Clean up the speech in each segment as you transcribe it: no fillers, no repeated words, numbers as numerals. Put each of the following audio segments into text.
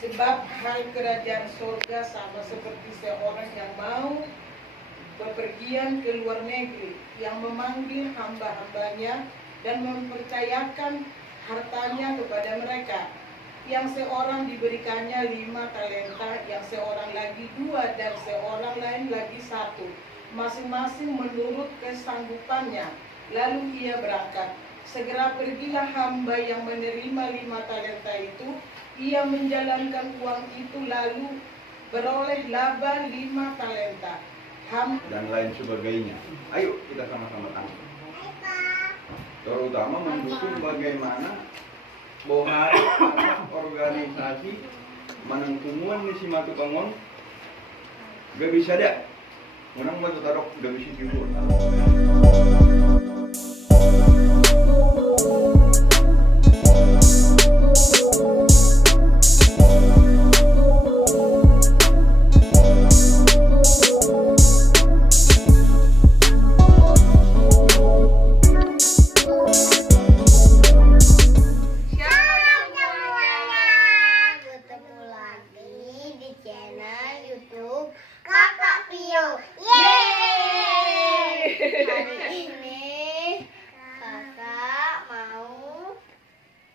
Sebab hal kerajaan surga sama seperti seorang yang mau bepergian ke luar negeri, yang memanggil hamba-hambanya dan mempercayakan hartanya kepada mereka. Yang seorang diberikannya 5 talenta, yang seorang lagi 2, dan seorang lain lagi 1, masing-masing menurut kesanggupannya. Lalu ia berangkat. Segera pergilah hamba yang menerima 5 talenta itu. Ia menjalankan uang itu lalu beroleh laba 5 talenta. Dan lain sebagainya. Ayo kita sama-sama tangkap. Terutama mendukung bagaimana bahwa organisasi menengkumuan di Simatu Pangon gak bisa deh. Menang batu tarok gak bisa juga.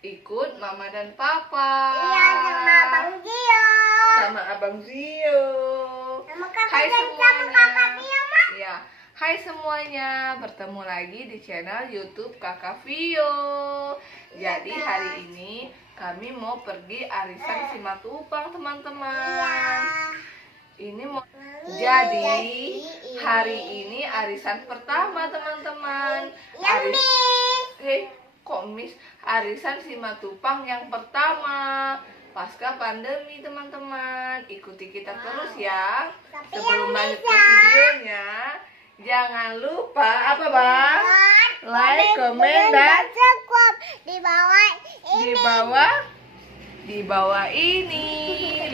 Ikut Mama dan Papa. Iya, sama Abang Zio. Sama Abang Zio. Sama Kakak Hai dan semuanya. sama Kakak Vio, Mak. Ya, hai semuanya. Bertemu lagi di channel YouTube Kakak Vio. Jadi hari ini kami mau pergi arisan Simatupang, teman-teman. Ini mau jadi hari ini arisan pertama, teman-teman. Komis arisan Simatupang yang pertama pasca pandemi, teman-teman. Ikuti kita terus ya. Sebelum lanjut ke videonya, jangan lupa apa, Bang? Like, comment, dan subscribe di bawah ini.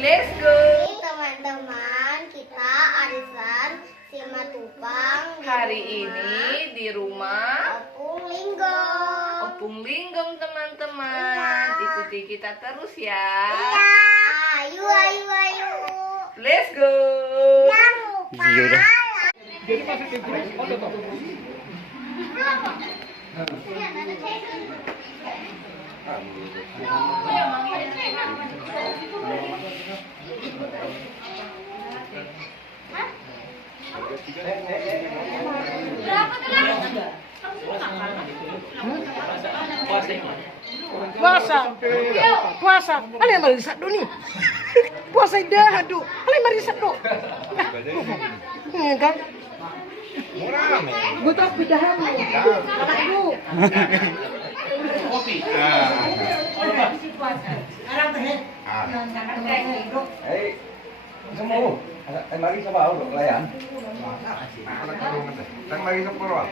Let's go. Teman-teman, kita arisan Simatupang Hari ini di rumah Opung Linggong. Opung Linggong, teman-teman. Iya. Ikuti kita terus ya. Iya. Ayo. Let's go. Jangan lupa. Jadi masukin foto toh. Puasa. Ale marisak do ni. Puasa dah adu. Ale marisak do. Kan? Gue tak pidahan. Tak du. Kopi. Hei, semua. Mari sama aku layan. Mari sama Purwa.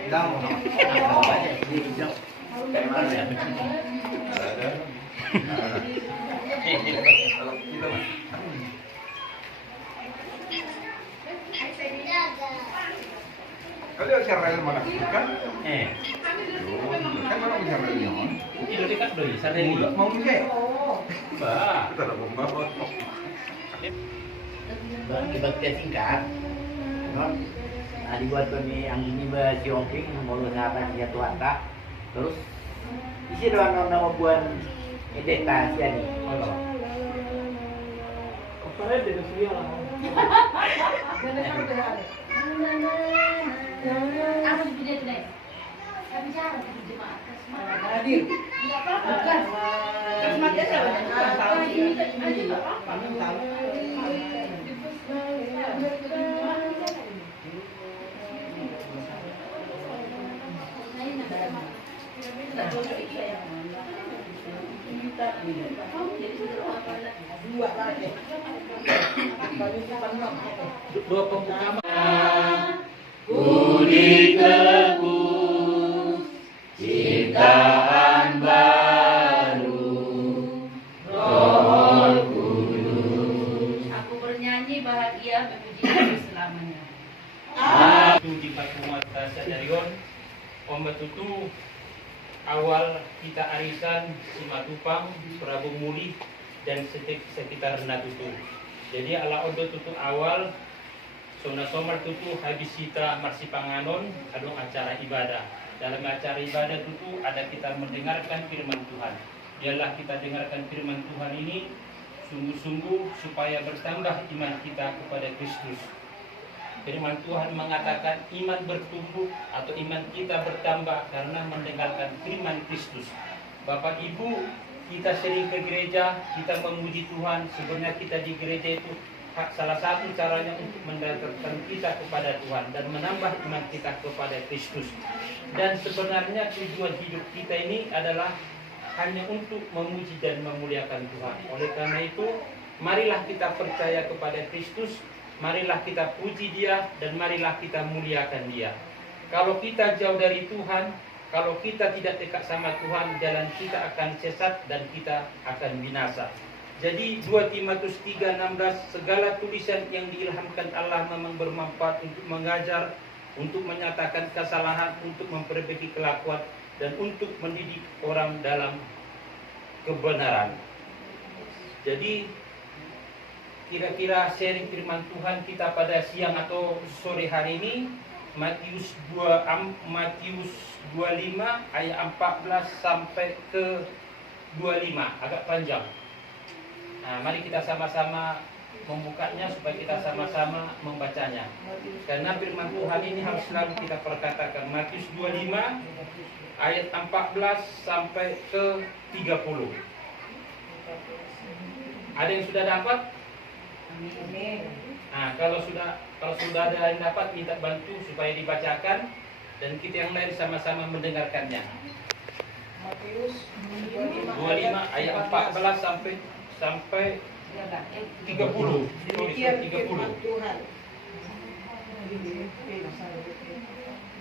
Kalau share rel mana kan? Kan orang bisa rel nyaman. Itu dekat doi, sareli. Mau ke? Bah. Kita mau mau. Kita singkat, non, dibuat nih yang ini si Ongking mau sahabat dia tuata, terus isi doang nama buat edita si ani. Apa ada di sini lah. Aku sudah tidak. Kami cara jemaat Hadir. bukan. Semakin Dua pembuka. Budi tebus ciptaan baru, Roh Kudus. aku bernyanyi bahagia memuji Yesus selamanya. Itu di Pakumat Sadarion, Om Betutu awal kita arisan Simatupang, Prabu Muli, dan sekitar Natutu. Jadi ala odo tutu awal Sona somar tutu habis kita marsipanganon adong acara ibadah. Dalam acara ibadah tutu ada kita mendengarkan firman Tuhan. Ialah kita dengarkan firman Tuhan ini sungguh-sungguh supaya bertambah iman kita kepada Kristus. Firman Tuhan mengatakan iman bertumbuh atau iman kita bertambah karena mendengarkan firman Kristus. Bapak Ibu, kita sering ke gereja, kita memuji Tuhan. Sebenarnya kita di gereja itu salah satu caranya untuk mendekatkan kita kepada Tuhan dan menambah iman kita kepada Kristus. Dan sebenarnya tujuan hidup kita ini adalah hanya untuk memuji dan memuliakan Tuhan. Oleh karena itu, marilah kita percaya kepada Kristus, marilah kita puji Dia, dan marilah kita muliakan Dia. Kalau kita jauh dari Tuhan, kalau kita tidak dekat sama Tuhan, jalan kita akan sesat dan kita akan binasa. Jadi 2 Timotius 3:16, segala tulisan yang diilhamkan Allah memang bermanfaat untuk mengajar, untuk menyatakan kesalahan, untuk memperbaiki kelakuan, dan untuk mendidik orang dalam kebenaran. Jadi kira-kira sharing firman Tuhan kita pada siang atau sore hari ini, Matius 25 ayat 14 sampai ke 25, agak panjang. Nah, mari kita sama-sama membukanya supaya kita sama-sama membacanya. Karena firman Tuhan ini harus selalu kita perkatakan. Matius 25 ayat 14 sampai ke 30. Ada yang sudah dapat? Nah, kalau sudah ada yang dapat, minta bantu supaya dibacakan dan kita yang lain sama-sama mendengarkannya. Matius 25 ayat 14 sampai 30. Demikian firman Tuhan.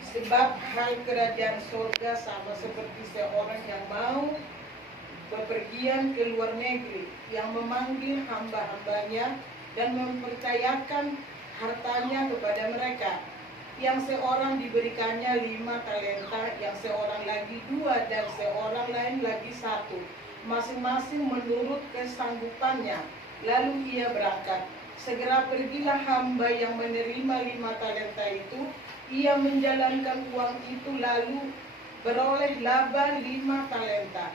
Sebab hal kerajaan surga sama seperti seorang yang mau bepergian ke luar negeri, yang memanggil hamba-hambanya dan mempercayakan hartanya kepada mereka. Yang seorang diberikannya 5 talenta, yang seorang lagi 2, dan seorang lain lagi 1, masing-masing menurut kesanggupannya. Lalu ia berangkat. Segera pergilah hamba yang menerima 5 talenta itu. Ia menjalankan uang itu lalu beroleh laba 5 talenta.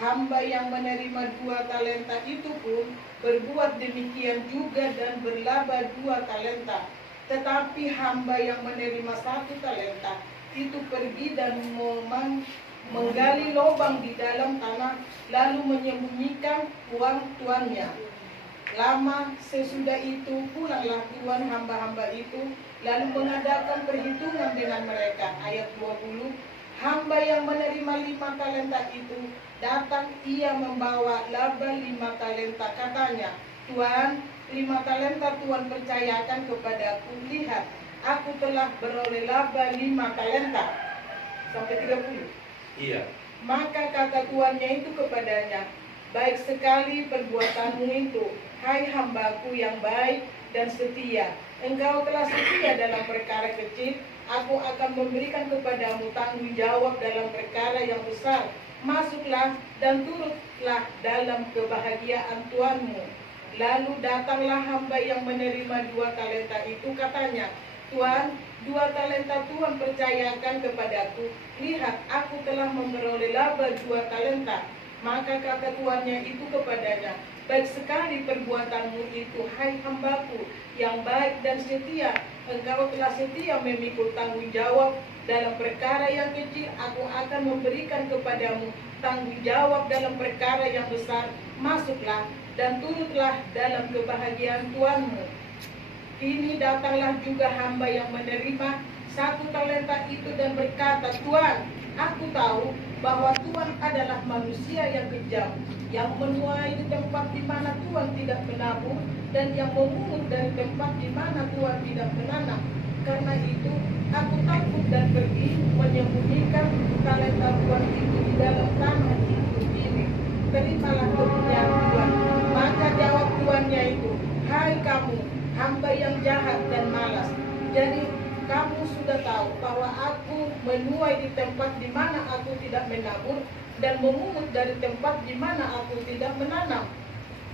Hamba yang menerima 2 talenta itu pun berbuat demikian juga dan berlaba 2 talenta. Tetapi hamba yang menerima 1 talenta itu pergi dan menggali lubang di dalam tanah, lalu menyembunyikan uang tuannya. Lama sesudah itu pulanglah tuan hamba-hamba itu, lalu mengadakan perhitungan dengan mereka. Ayat 20, hamba yang menerima 5 talenta itu datang, ia membawa laba 5 talenta. Katanya, Tuan, 5 talenta Tuhan percayakan kepadaku. Lihat, aku telah beroleh laba 5 talenta. Sampai 30. Iya. Maka kata tuannya itu kepadanya, baik sekali perbuatanmu itu, hai hambaku yang baik dan setia. Engkau telah setia dalam perkara kecil, aku akan memberikan kepadamu tanggung jawab dalam perkara yang besar. Masuklah dan turutlah dalam kebahagiaan tuanmu. Lalu datanglah hamba yang menerima 2 talenta itu, katanya, Tuan, 2 talenta Tuhan percayakan kepadaku. Lihat, aku telah memperoleh laba 2 talenta. Maka kata tuannya itu kepadanya, baik sekali perbuatanmu itu, hai hambaku yang baik dan setia. Engkau telah setia memikul tanggung jawab dalam perkara yang kecil, aku akan memberikan kepadamu tanggung jawab dalam perkara yang besar. Masuklah dan turutlah dalam kebahagiaan tuanmu. Kini datanglah juga hamba yang menerima 1 talenta itu dan berkata, Tuan, aku tahu bahwa Tuhan adalah manusia yang kejam, yang menuai di tempat di mana Tuhan tidak menabur, dan yang memungut dari tempat di mana Tuhan tidak menanam. Karena itu, aku takut dan pergi menyembunyikan talenta Tuhan itu di dalam tanah itu ini. Terimalah kepunyaan Tuhan. Maka jawab tuannya itu, hai kamu, hamba yang jahat dan malas. Jadi kamu sudah tahu bahwa aku menuai di tempat di mana aku tidak menabur dan memungut dari tempat di mana aku tidak menanam.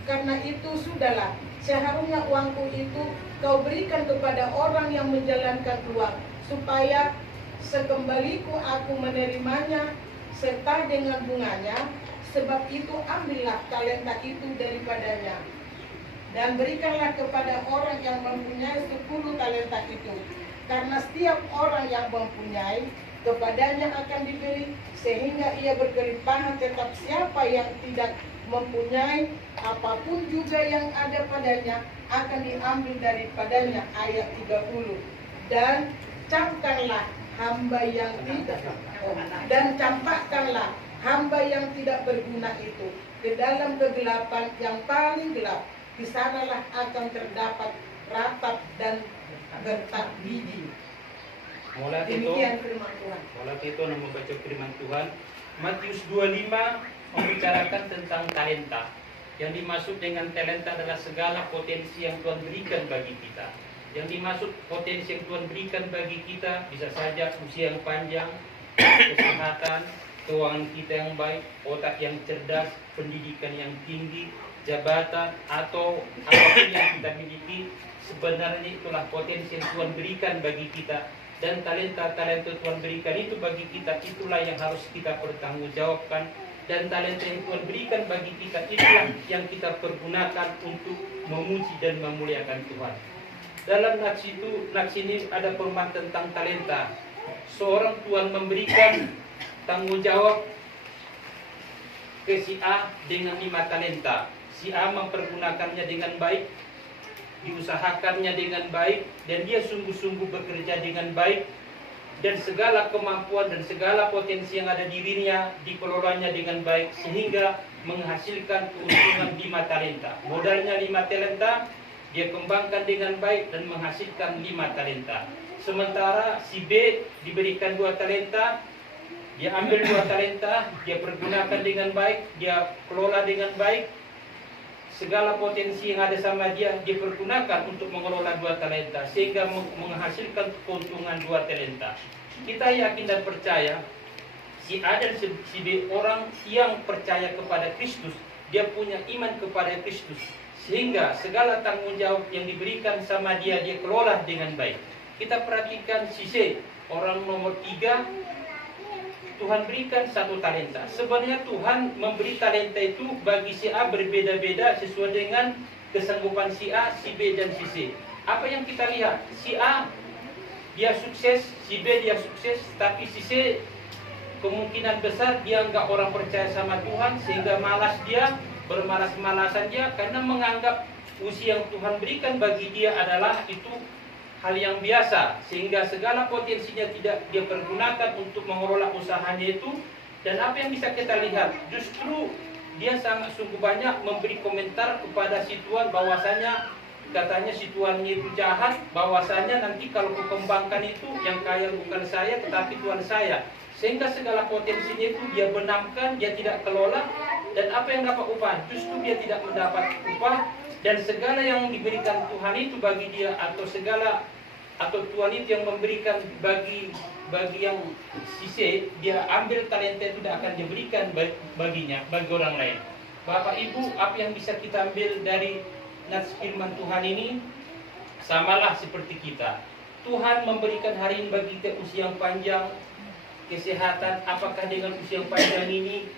Karena itu sudahlah, seharusnya uangku itu kau berikan kepada orang yang menjalankan uang, supaya sekembaliku aku menerimanya serta dengan bunganya. Sebab itu ambillah talenta itu daripadanya, dan berikanlah kepada orang yang mempunyai 10 talenta itu. Karena setiap orang yang mempunyai, kepadanya akan diberi, sehingga ia berkelimpahan. Tetap siapa yang tidak mempunyai, apapun juga yang ada padanya akan diambil daripadanya. Ayat 30. Dan campakkanlah hamba yang tidak berguna itu ke dalam kegelapan yang paling gelap. Di sanalah akan terdapat ratap dan gertak gigi. Mulai itu, Demikian firman Tuhan. mulai itu membaca firman Tuhan. Matius 25 membicarakan tentang talenta. Yang dimaksud dengan talenta adalah segala potensi yang Tuhan berikan bagi kita. Yang dimaksud potensi yang Tuhan berikan bagi kita bisa saja usia yang panjang, kesehatan, keuangan kita yang baik, otak yang cerdas, pendidikan yang tinggi, jabatan, atau apapun yang kita miliki. Sebenarnya itulah potensi yang Tuhan berikan bagi kita. Dan talenta-talenta Tuhan berikan itu bagi kita, itulah yang harus kita pertanggungjawabkan. Dan talenta yang Tuhan berikan bagi kita, itulah yang kita pergunakan untuk memuji dan memuliakan Tuhan. Dalam nats ini ada firman tentang talenta. Seorang Tuhan memberikan tanggung jawab ke si A dengan 5 talenta. Si A mempergunakannya dengan baik, diusahakannya dengan baik, dan dia sungguh-sungguh bekerja dengan baik, dan segala kemampuan dan segala potensi yang ada di dirinya dikelolanya dengan baik, sehingga menghasilkan keuntungan 5 talenta. Modalnya 5 talenta, dia kembangkan dengan baik dan menghasilkan 5 talenta. Sementara si B diberikan 2 talenta, dia ambil 2 talenta, dia pergunakan dengan baik, dia kelola dengan baik. Segala potensi yang ada sama dia pergunakan untuk mengelola 2 talenta, sehingga menghasilkan keuntungan 2 talenta. Kita yakin dan percaya si A dan si B orang yang percaya kepada Kristus, dia punya iman kepada Kristus, sehingga segala tanggung jawab yang diberikan sama dia kelola dengan baik. Kita perhatikan si C, orang nomor 3, Tuhan berikan 1 talenta. Sebenarnya Tuhan memberi talenta itu bagi si A berbeda-beda sesuai dengan kesanggupan si A, si B, dan si C. Apa yang kita lihat? Si A dia sukses, si B dia sukses, tapi si C kemungkinan besar dia nggak orang percaya sama Tuhan, sehingga malas dia, bermalas-malasan dia, karena menganggap usia yang Tuhan berikan bagi dia adalah itu hal yang biasa, sehingga segala potensinya tidak dia pergunakan untuk mengelola usahanya itu. Dan apa yang bisa kita lihat, justru dia sangat sungguh banyak memberi komentar kepada si Tuhan, bahwasanya katanya si Tuannya itu jahat, bahwasanya nanti kalau kukembangkan itu yang kaya bukan saya tetapi Tuhan saya, sehingga segala potensinya itu dia benamkan, dia tidak kelola. Dan apa yang dapat upah, justru dia tidak mendapat upah. Dan segala yang diberikan Tuhan itu bagi dia, atau Tuhan itu yang memberikan bagi yang sisi, dia ambil talenta itu tidak akan diberikan baginya, bagi orang lain. Bapak Ibu, apa yang bisa kita ambil dari nats firman Tuhan ini? Samalah seperti kita. Tuhan memberikan hari ini bagi kita usia yang panjang, kesehatan. Apakah dengan usia yang panjang ini,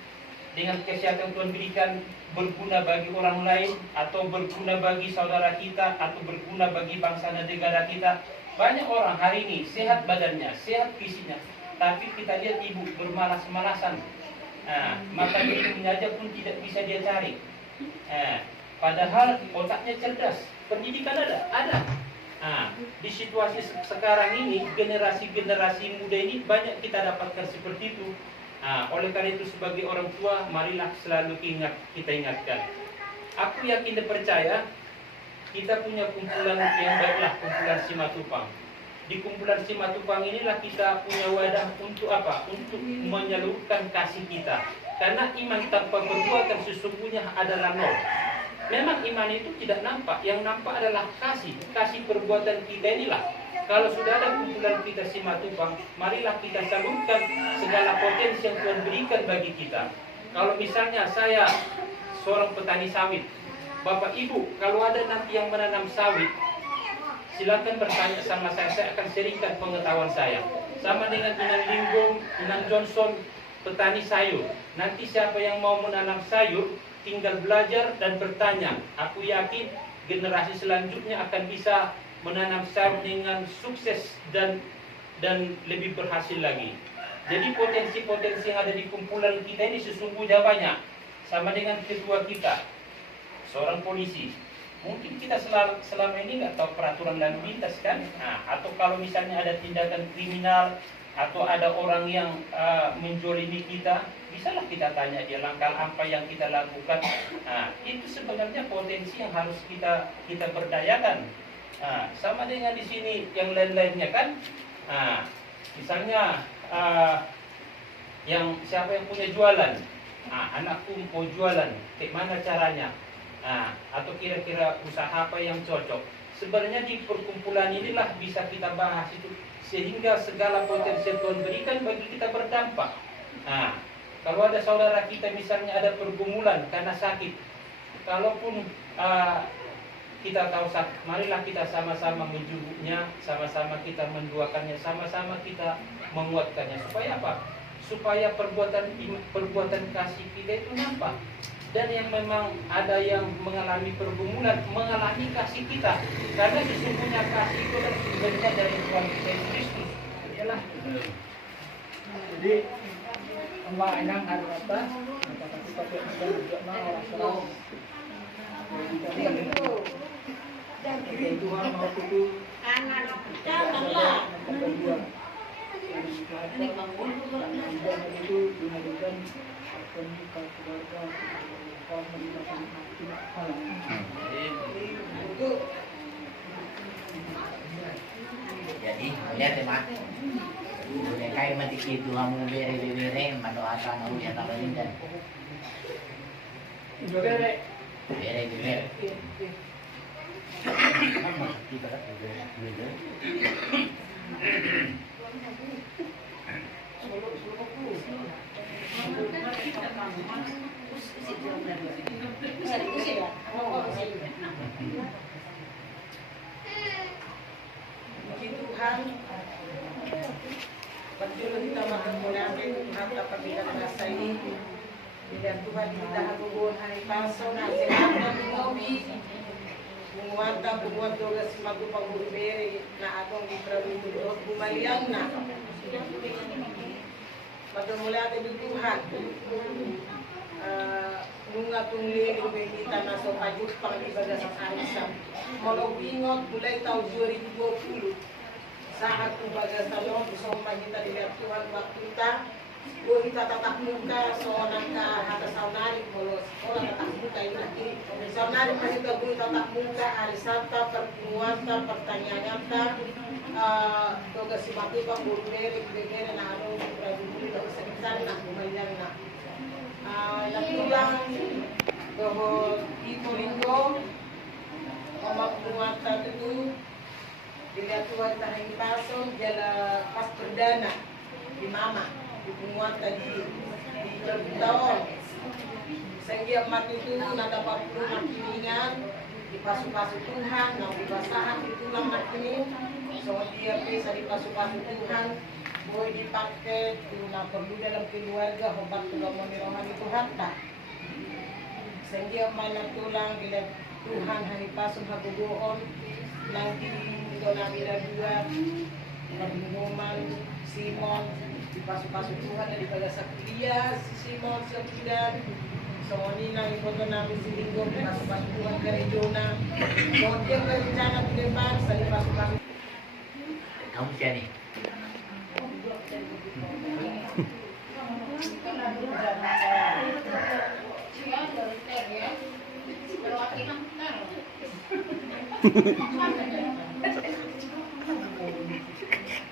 dengan kesehatan Tuhan berikan, berguna bagi orang lain, atau berguna bagi saudara kita, atau berguna bagi bangsa dan negara kita? Banyak orang hari ini sehat badannya, sehat fisiknya, tapi kita lihat ibu bermalas-malasan. Mata minumnya aja pun tidak bisa dia cari. Padahal otaknya cerdas, pendidikan ada. Di situasi sekarang ini, generasi-generasi muda ini banyak kita dapatkan seperti itu. Oleh karena itu, sebagai orang tua, marilah selalu kita ingatkan. Aku yakin dan percaya kita punya kumpulan yang baiklah, kumpulan Simatupang. Di kumpulan Simatupang inilah kita punya wadah untuk apa? Untuk menyalurkan kasih kita. Karena iman tanpa perbuatan sesungguhnya adalah nol. memang iman itu tidak nampak. Yang nampak adalah kasih. Kasih perbuatan kita inilah. Kalau sudah ada kumpulan kita Simatupang, marilah kita salurkan segala potensi yang Tuhan berikan bagi kita. Kalau misalnya saya seorang petani sawit, Bapak Ibu, kalau ada nanti yang menanam sawit, silakan bertanya sama saya akan sharingkan pengetahuan saya. Sama dengan Inan Linggong, Inan Johnson, petani sayur. Nanti siapa yang mau menanam sayur, tinggal belajar dan bertanya. Aku yakin generasi selanjutnya akan bisa menanam sayur dengan sukses dan lebih berhasil lagi. Jadi potensi-potensi yang ada di kumpulan kita ini sesungguhnya banyak. Sama dengan ketua kita, seorang polisi. Mungkin kita selama ini nggak tahu peraturan lalu lintas kan? Nah, atau kalau misalnya ada tindakan kriminal atau ada orang yang menjolimi kita, bisalah kita tanya dia langkah apa yang kita lakukan. Nah, itu sebenarnya potensi yang harus kita berdayakan. Nah, sama dengan di sini yang lain-lainnya kan? Nah, misalnya yang siapa yang punya jualan? Nah, anakku mau jualan, mana caranya? Nah, atau kira-kira usaha apa yang cocok. Sebenarnya di perkumpulan inilah bisa kita bahas itu sehingga segala potensi yang Tuhan berikan bagi kita berdampak. Nah, kalau ada saudara kita misalnya ada pergumulan karena sakit, kalaupun kita tahu sakit, marilah kita sama-sama menjubuknya, sama-sama kita menduakannya, sama-sama kita menguatkannya. Supaya apa? Supaya perbuatan kasih kita itu nampak. Dan yang memang ada yang mengalami pergumulan, mengalami kasih kita. Karena sesungguhnya kasih itu adalah sumbernya dari Tuhan kita Yesus Kristus. Yalah. Jadi emak enang ada apa? Tapi pakai juga orang-orang. Tuhan mau itu Kanan, janganlah. itu dinaikkan kemuka keluarga Jadi lihat ya mak, udah kayak mati itu kamu bere mendoakan aku ya tak lain dan bere. Puji Tuhan, betul kita makan mulai Tuhan dapat kita merasa ini. Bila Tuhan kita hubungan hari pasal nasi makan ngobi, bunguan doga si magupang berberi na atong di prabuto bumaliang na. Pada mulai ada Tuhan. Bunga tungli kita na so pajuk pang ibadah sa arisan. Mau bingot mulai tahun 2020 saat kumbaga sa loob so kita dilihat Tuhan waktu kita kita tatap muka seorang ke atas saunari kalau sekolah tatap muka ini lagi saunari kita boleh tatap muka hari Sabtu pertemuan pertanyaan toga si Matupang berberi na ano prajurit atau sekitar na kumalian na natulang bahwa itu linggo pemakaman itu dilihat Tuhan tahan pasong jala pas perdana di mama di penguat tadi di tahun sehingga emak itu nada 40 makiningan di pasu-pasu Tuhan nah di basahan itu lang makinin so dia bisa di pasu-pasu Tuhan boleh dipakai na perlu dalam keluarga obat tulungan di rohani Tuhan tak sehingga mana tulang bila Tuhan hari pasung habugoon nanti ito na biraduat pagmuman Simon di pasu-pasu Tuhan dari pada sakria si Simon sa Pidan so nila ipoto namin si Linggo di pasu-pasu Tuhan kay Jonah so dia berencana ke depan sa di pasu-pasu kamu siapa nih?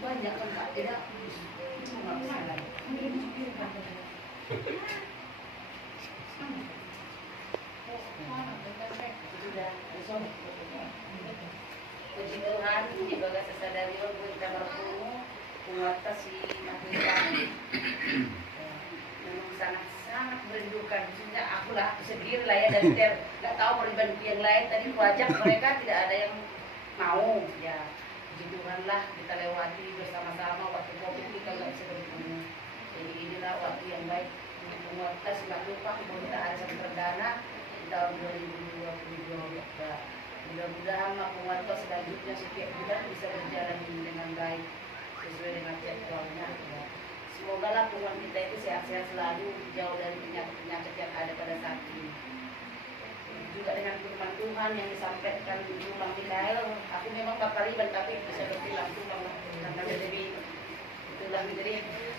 Banyak kan tidak. Sorry. Puji Tuhan, di bagas sadari gue kamar kuno, kuat si manusia. Memang sangat merindukan. Maksudnya aku sendiri lah ya dan nggak tahu pribadi yang lain. Tadi wajah mereka tidak ada yang mau. Ya, puji Tuhan lah kita lewati bersama-sama waktu COVID kita nggak bisa bertemu. Jadi inilah waktu yang baik untuk menguatkan nggak lupa kita arisan perdana di tahun 2022. Mudah-mudahan penguatan selanjutnya setiap bulan bisa berjalan dengan baik sesuai dengan jadwalnya. Ya. Semoga lah penguatan kita itu sehat-sehat selalu, jauh dari penyakit-penyakit yang ada pada saat ini. Juga dengan firman Tuhan yang disampaikan di rumah Mikael, aku memang Riban tapi bisa berbilang Tuhan karena jadi itulah menjadi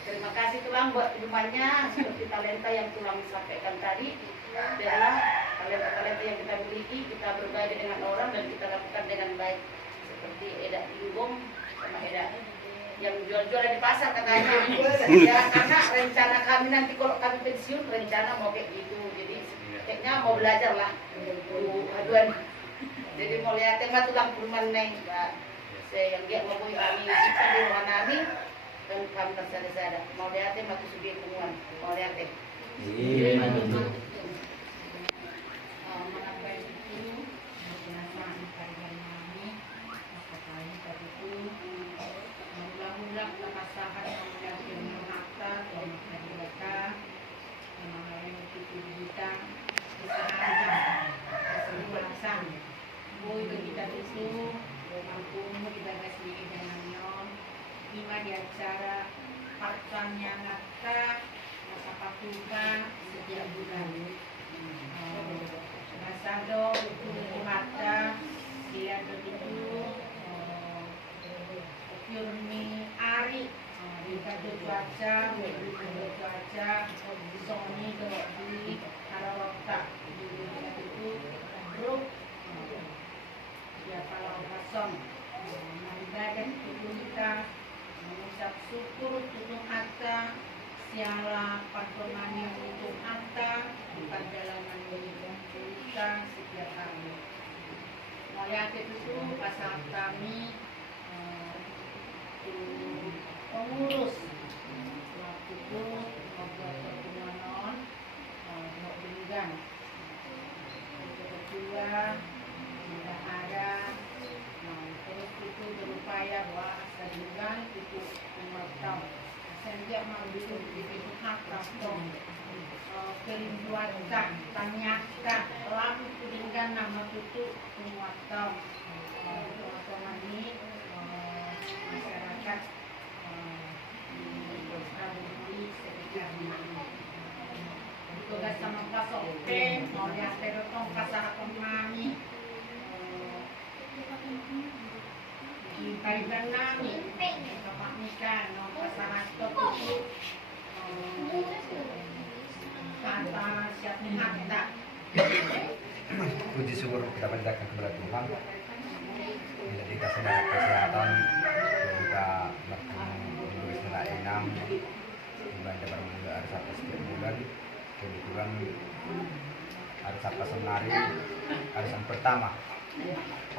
terima kasih Tuhan buat firman-Nya seperti talenta yang Tuhan sampaikan tadi. Adalah talenta-talenta yang kita miliki, kita berbagi dengan orang dan kita lakukan dengan baik. Seperti Eda Tinggong sama Eda yang jual-jual di pasar katanya. Ya, karena rencana kami nanti kalau kami pensiun, rencana mau kayak gitu. Jadi kayaknya mau belajar lah. Aduan. Jadi mau lihat tema tulang perumahan neng. Saya yang dia mau kami siksa di rumah kami dan kami tersada-sada. Mau lihat tema tu sudah pengumuman. Mau lihat teh. Iya, betul. Mengambil itu penjelasan kajian kami apakah tadi itu mula-mula kemasahan yang dengan harta dan mereka mengalami itu kita kesehatan keselamatan boy kita itu mampu kita kasih dengan nyon lima di acara partnya ngata masa patukan setiap bulan Masado itu mata dia begitu Firmi Ari dikado cuaca Sony kalau di Harawata itu grup siapa lawan kosong ibadah itu kita mengucap syukur tutung harta siala pantomani untuk harta bukan jalanan kita setiap hari. Melihat itu pasal kami pengurus waktu itu membuat pertemuan mau pinggan. Kedua tidak ada terus itu berupaya bahwa sedangkan itu memotong. Sejak mau di hak rakyat kerinduan tanyakan lalu tudingkan nama tutup penguatan ini masyarakat di Sukabumi sekitar tugas sama pasok mau lihat terotong pasar kemami di kaitan nami bapak nikah no pasar itu kata siapa kata puji syukur kita panjatkan kepada Tuhan bila dikasih kesehatan kita menulis nilai 6 dibaca bermula hari Sabtu setiap bulan kebetulan hari Sabtu senari arisan pertama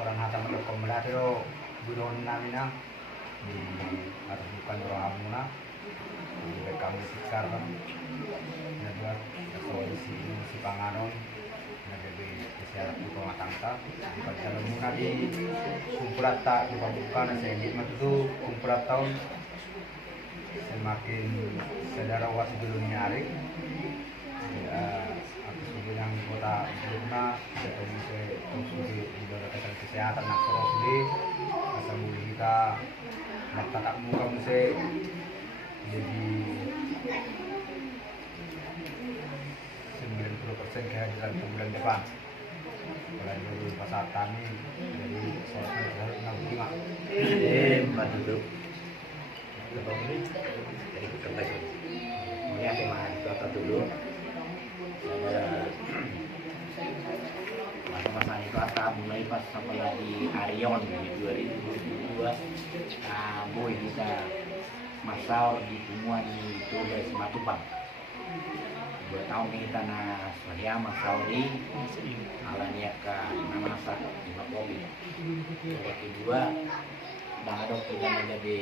orang hata melakukan melatih bulan naminang di harus bukan orang amuna di kami sikar buat si panganon nabi kesehatan itu matangta kalau muna di kumpulat tak dibuka nasi hikmat itu kumpulat tahun semakin saudara was dulu nyari aku yang kota Bruna ketemu saya di dalam kesehatan nak terus di asal muli kita nak tak muka muse jadi 90% kehadiran bulan depan bulan dulu pasar kami jadi 165 betul. Jadi kita baca. Ini ada mahasiswa dulu. Masa-masa itu akan mulai pas sampai di Arion di 2022. Boy kita masal di temuan itu dari Simatupang. buat tahun kita na Sahiyama Saudi alanya ka namasa di Makobi. Yang kedua bangadok kita menjadi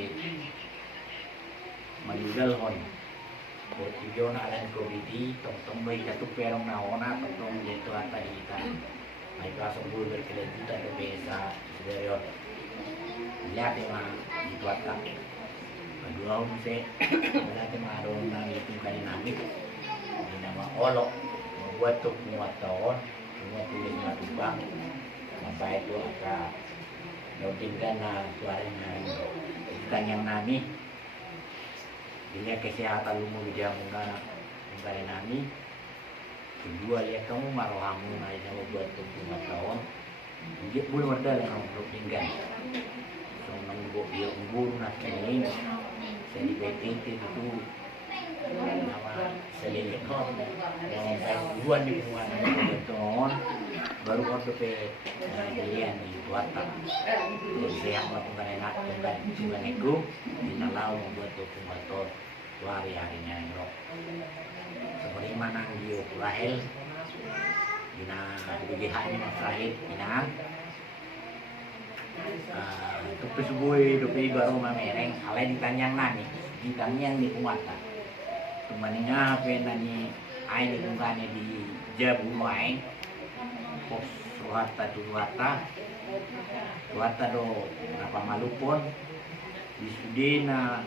madudal hon. Portibio na alan ko bidi tong may katuk perong naona tong dito ata kita. May pasok bulber kila dito do besa seriot. Lihat ma dito ata. Madua se berarti marong na itu kan dinamik. Di nama olok membuat tuh muat tahun semua tulis matubang sampai itu akan dotingkan na suaranya tanyang nami dia kesehatan lumur jamuna kembali nami kedua lihat kamu marohamu na ina membuat tuh muat tahun dia boleh modal yang dotingkan so nunggu dia umbur na kini saya di PTT itu nama selingkuh yang duluan di penguatan beton baru waktu pilihan di Tuatan jadi yang melakukan enak dengan itu dinalau membuat dokumentor hari-harinya yang roh seperti mana di Rahel dina BGH ini Mas Rahid dina itu pesubuhi dopi baru mamereng alai ditanyang nani ditanyang di penguatan Tumaninya apa nani air lingkungannya di Jabu Main pos suhata do apa malupon di Sudena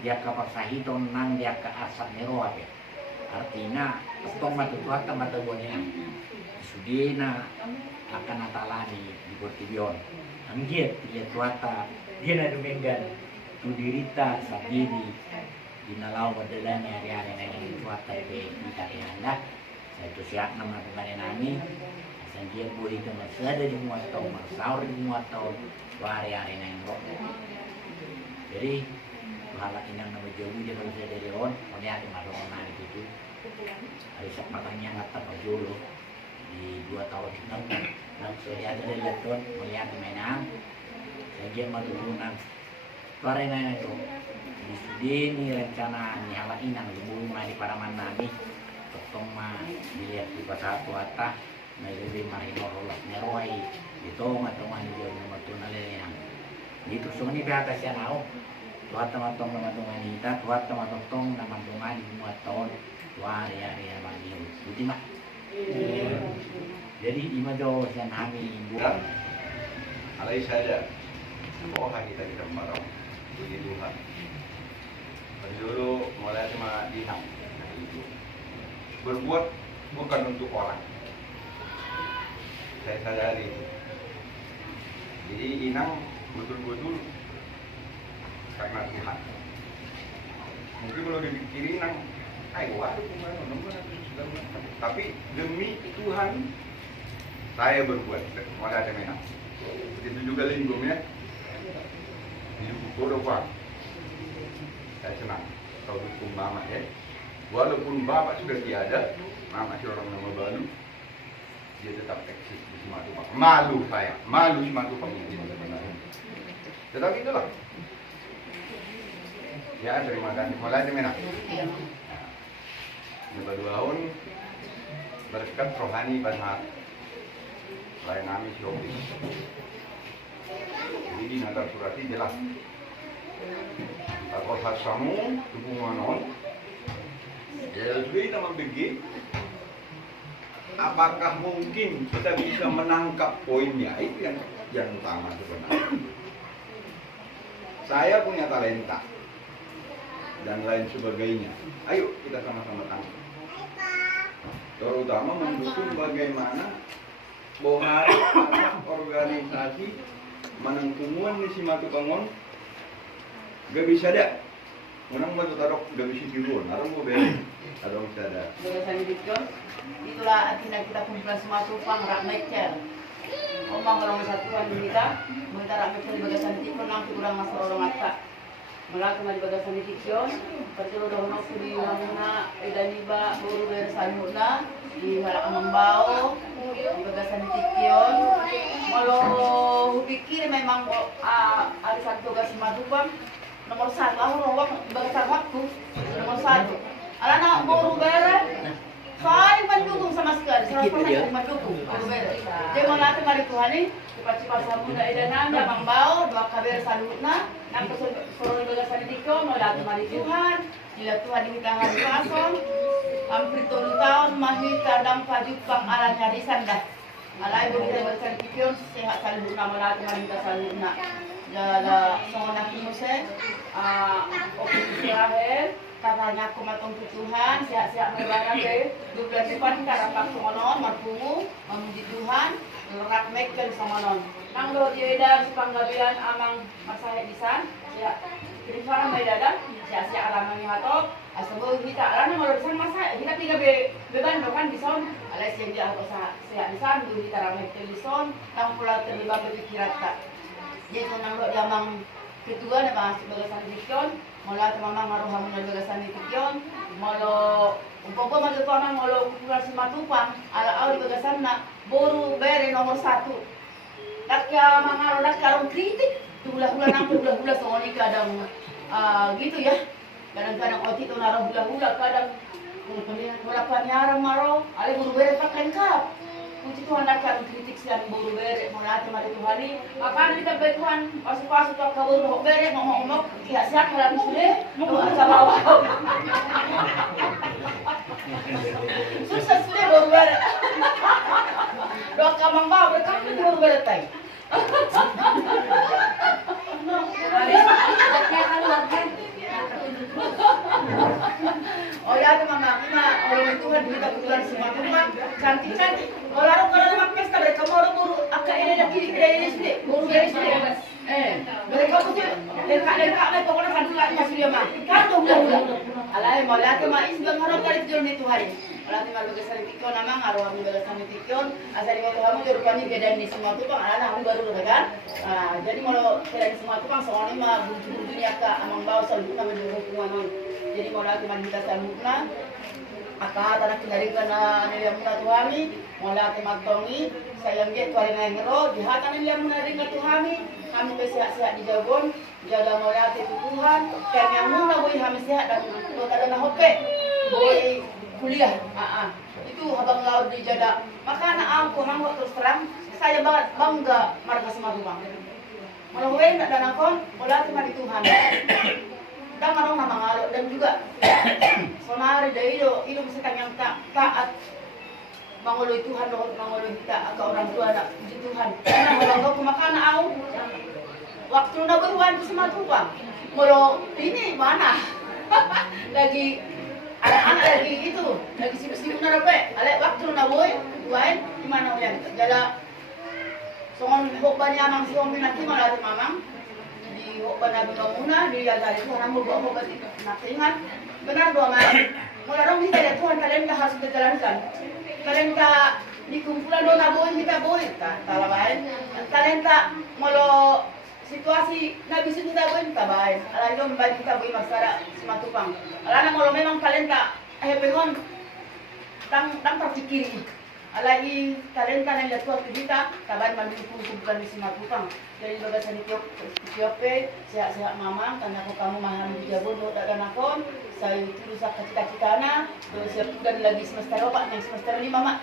dia kapak sahiton nang dia ke asap nero apa artinya tong matu suhata mata bonnya di Sudena akan atalani di Portibion anggiat dia suhata dia nadu menggan tu dirita sabiri dinalau berdelan hari-hari yang suatu kita anda saya tu siap nama kemarin nami sanjir boleh teman ada di muat tahun masaur di muat tahun hari-hari yang roh jadi hal ini nama jauh dia kalau saya dari on melihat kemarin nami itu hari sepatahnya ngata perjulu di 2 tahun nang saya ada dari leton melihat mainan sanjir madunan hari-hari itu di Sudeni rencana ni hala inang lumbu di paraman nami totong ma dilihat di pasar tuata mai lebih marino rolak neroi itu matong dia nama tunale yang itu soni be atas ya nau tuata matong nama tunganita tuata matong nama tungan di muat tahun hari-hari yang bagi itu mah jadi imajo yang kami buat alai saja oh kita tidak marah puji Tuhan dulu mulai cuma diham berbuat bukan untuk orang saya sadari itu jadi inang betul-betul karena Tuhan mungkin kalau dipikirin inang ayo waduh tapi demi Tuhan saya berbuat mulai ada menang begitu juga lingkungannya hidup kodok saya senang kalau dukung mama ya walaupun bapak sudah tiada mama si orang nama baru dia tetap eksis di Simatupang malu saya malu Simatupang ini sebenarnya tetapi itulah ya terima kasih mulai menang ini tahun berkat rohani pada lain kami shopping jadi di Natal Surati jelas kalau hasamu hubungan jadi nama begini apakah mungkin kita bisa menangkap poinnya itu yang utama sebenarnya saya punya talenta dan lain sebagainya ayo kita sama-sama tangkap terutama mendukung bagaimana bahwa organisasi menangkumuan di Simatupangon gak bisa ada menang batu tarok gak bisa dibuat orang mau beli ada bisa ada Bagasan Dikjon itulah artinya kita kumpulan Simatupang rak mecer omong orang kesatuan kita minta rak mecer di Bagasan Dikjon nanti kurang masuk orang atta melakukan di Bagasan Dikjon perlu dono suri namuna edaniba buru bersanuna di halak membau di Bagasan Dikjon kalau pikir memang arisan tugas Simatupang nomor 1 aku rawak Bagasan waktu nomor 1 Ala na buru bere. Saling mendukung sama sekali, 100% saling mendukung. Buru bere. Jadi mau latih mari Tuhan ini, cepat-cepat samuna edanam, damang bau, dua kabar salutna, nang suruh bagasan dikau, mau latih mari Tuhan, bila Tuhan ini tangan pasong, hampir 10 tahun mahir kadang paju pang ala nyarisan dah. Alai boleh kita bagasan dikau, sehat salutna, mau latih mari kita salutna. Jala songonak muse, oposisi akhir. Katanya aku matong Tuhan, siap-siap merbarang deh. 12 depan kita rapat songonon, marpungu, memuji Tuhan, ngerak mekel songonon. Nang do dieda sepanggabian amang masahe disan, ya. Jadi farang may dadang, siap-siap alamang hatop. Asal kita alana malorisan masa, kita tiga beban dokan bison. Alai siap dia aku siap disan, do kita ramai bison, nang pula terlibat berpikiran tak. Jadi nang do diamang ketua nama sebagai bison. Mula mama ngaruh hamun bagasan itikyon, molo umpama magpamang molo kukulan si matupang, ala di bagasan na boru bere nomor 1. Dakya mangaro dakarong kritik, hula-hula nang hula-hula songoni kadang gitu ya. Kadang-kadang oti to naro hula-hula kadang wala panyarang maro, ala boru bere pak lengkap. Kunci Tuhan dakarong kritik siang boru bere, mula mari Tuhani, apa kita be Tuhan, pasuk-pasuk ka boru bere ngomong-ngomong, siap-siap kalau sudah mau ke bawah. Susah sudah boru bere. Doa kamang bawah berkah boru bere tai. Oh ya teman-teman, orang Tuhan kita kebetulan semua teman cantik-cantik. Kalau mak pesta mereka mau buru akak ini lagi ini sini, buru ini sini. Mereka tuh lengkap lah pokoknya satu lagi sudah mah. Kan tuh udah. Alai malah ke mais bang harap kali jual itu hari. Malah tinggal begasan tikon nama ngaruh kami begasan tikon. Asal di kamu rupanya beda di semua tuh bang. Anak aku baru kan. Jadi kalau beda di semua tuh bang soalnya mah bunyi akak amang bau selalu nama hubungan. Jadi mau latih kita salutna, akak tanah kinarikan na nilang muna tuhami, mau latih magtongi, sayang get tuari na ngero, dihatan nilang muna rin na tuhami, kami pe sehat-sehat di jagon, jaga mau latih Tuhan, kami yang muna boy kami sehat dan kada na hope, boy kuliah, itu habang laut di jada, maka na ako manggo terus terang, saya banget bangga marga sama Tuhan. Malawen nak dan akon, mau latih mari Tuhan. Dan marong na mangalo dan juga sonari dari itu bisa yang taat manguloy Tuhan doon manguloy kita agak orang tua nak puji Tuhan karena kalau kumakan au waktu na berwan sa matupang molo ini mana lagi anak-anak lagi itu lagi sibuk-sibuk na rape ale waktu na boy buain di mana uyan jala songon hokban yamang si Ombi nanti malah mamang di hokban nabi muna di jaga itu orang mau bawa hokban itu nak ingat benar doa mari mula dong kita ya Tuhan kalian harus dijalankan kalian tak dikumpulan doa boy kita boy talabain kalian tak molo situasi nabi situ kita boy kita baik ala itu membantu kita boy masyarakat Simatupang ala molo memang kalian tak pengon tang terpikir alagi kalian kan yang lihat waktu kita kabar mendukung kumpulan di Simatupang dari bagasan Ethiopia sehat-sehat mamang karena aku kamu maham di Jabon dan akon saya itu sak cita-citana siap dan lagi semester 4 yang semester 5 mak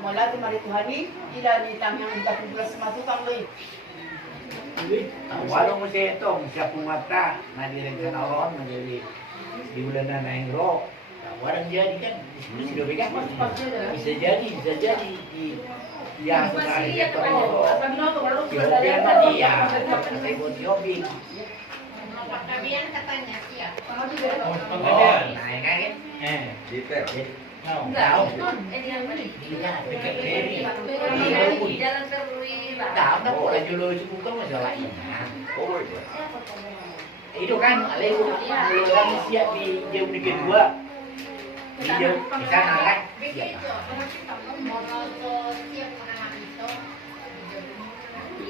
mulai mari Tuhani ila di tang yang kita kumpulan Simatupang loy Walau mesti itu siap mata nadirin orang menjadi di bulan Naingro orang jadi kan sudah pegang bisa jadi di ya sebenarnya itu Ethiopia tadi ya pakai buat Ethiopia Kalian katanya siap. nah ya kan Detail. Jalan terus. tahu orang jual itu bukan masalahnya Oh itu. itu kan alih orang siap di jauh di kedua di jauh di sana kan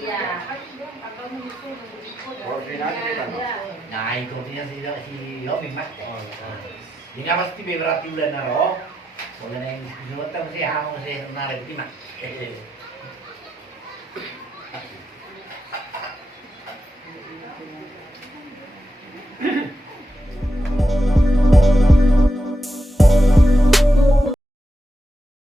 Iya. Koordinasi kan. nah itu si Yopi mas jadi apa sih berarti udah naro bulan yang dua tahun sih mau sih narik di mak